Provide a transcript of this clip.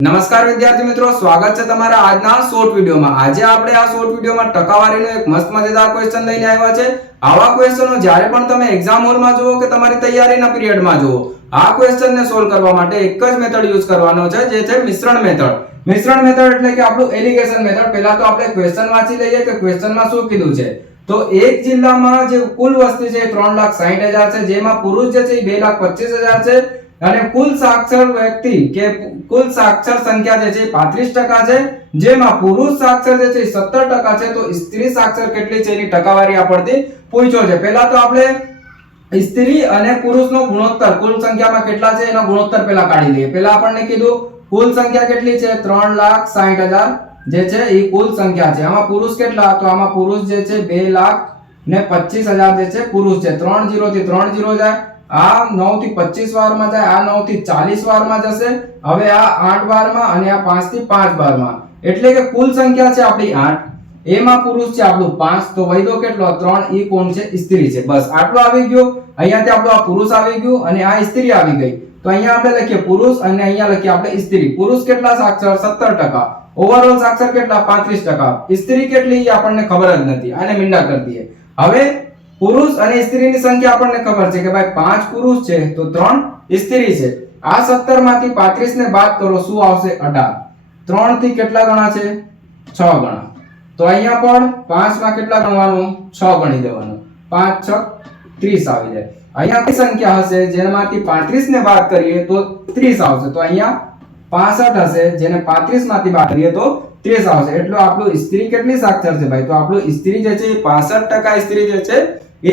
નમસ્કાર વિદ્યાર્થી મિત્રો, સ્વાગત છે તમારા આજના શોર્ટ વિડિયોમાં। આજે આપણે આ શોર્ટ વિડિયોમાં ટકાવારીનો એક મસ્ત મજેદાર ક્વેશ્ચન લઈને આવ્યા છે। આવા ક્વેશ્ચનો જ્યારે પણ તમે એક્ઝામ હોલમાં જુઓ કે તમારી તૈયારીના પિરિયડમાં જુઓ, આ ક્વેશ્ચનને સોલ્વ કરવા માટે એક જ મેથડ યુઝ કરવાનો છે, જે છે મિશ્રણ મેથડ। મિશ્રણ મેથડ એટલે કે આપણું એલિગેશન મેથડ। પહેલા તો આપણે ક્વેશ્ચન વાંચી લઈએ કે ક્વેશ્ચનમાં શું કીધું છે। તો એક જિલ્લામાં જે કુલ વસ્તી છે 3,60,000 છે, જેમાં પુરુષ જે છે 2,25,000 છે અને કુલ સાક્ષર વ્યક્તિ કે કુલ સાક્ષર સંખ્યા જે છે 35% છે, જેમાં પુરુષ સાક્ષર જે છે 17% છે। તો સ્ત્રી સાક્ષર કેટલી છે એની ટકાવારી આપણને પૂછ્યો છે। પહેલા તો આપણે સ્ત્રી અને પુરુષનો ગુણોત્તર, કુલ સંખ્યામાં કેટલા છે એનો ગુણોત્તર પહેલા કાઢી લઈએ। પહેલા આપણને કીધું કુલ સંખ્યા કેટલી છે 3,60,000 જે છે એ કુલ સંખ્યા છે। આમાં પુરુષ કેટલા, તો આમાં પુરુષ જે છે 2,25,000 જે છે પુરુષ છે। 3 0 થી 3 0 જાય, આ 9 થી 25 વારમાં જાય, આ 9 થી 40 વારમાં જશે, હવે આ 8 વારમાં અને આ 5 થી 5 વારમાં, એટલે કે કુલ સંખ્યા છે આપણી 8, એમાં પુરુષ છે આપણું 5, તો વૈધો કેટલો 3, ઈ કોણ છે સ્ત્રી છે। બસ આટલું આવી ગયું। અહીંયાથી આપણું આ પુરુષ આવી ગયું અને આ સ્ત્રી આવી ગઈ। તો અહીંયા આપણે લખીએ પુરુષ અને અહીંયા લખીએ આપણે સ્ત્રી। પુરુષ કેટલા સાક્ષર 17%, ઓવરઓલ સાક્ષર કેટલા 35%, સ્ત્રી કેટલી એ આપણને ખબર જ નથી, આને મીંડા કરી દઈએ। હવે પુરુષ અને સ્ત્રીની સંખ્યા આપણને ખબર છે કે ભાઈ 5 પુરુષ છે તો 3 સ્ત્રી છે। આ 17 માંથી 35 ને બાદ કરો, શું આવશે 18। 3 થી કેટલા ગણા છે 6 ગણા, તો અહીંયા પણ 5 માં કેટલા ગણવાનું 6 ગણી દેવાનું, 5 6 30 આવી જાય। અહીંયા કઈ સંખ્યા હશે જેમાંથી 35 ને બાદ કરીએ તો 30 આવશે, તો અહીંયા 65 હશે, જેને 35 માંથી બાદ કરીએ તો 30 આવશે। એટલે આપણું સ્ત્રી કેટલી સાક્ષર છે ભાઈ, તો આપણું સ્ત્રી જે છે 65% સ્ત્રી જે છે એ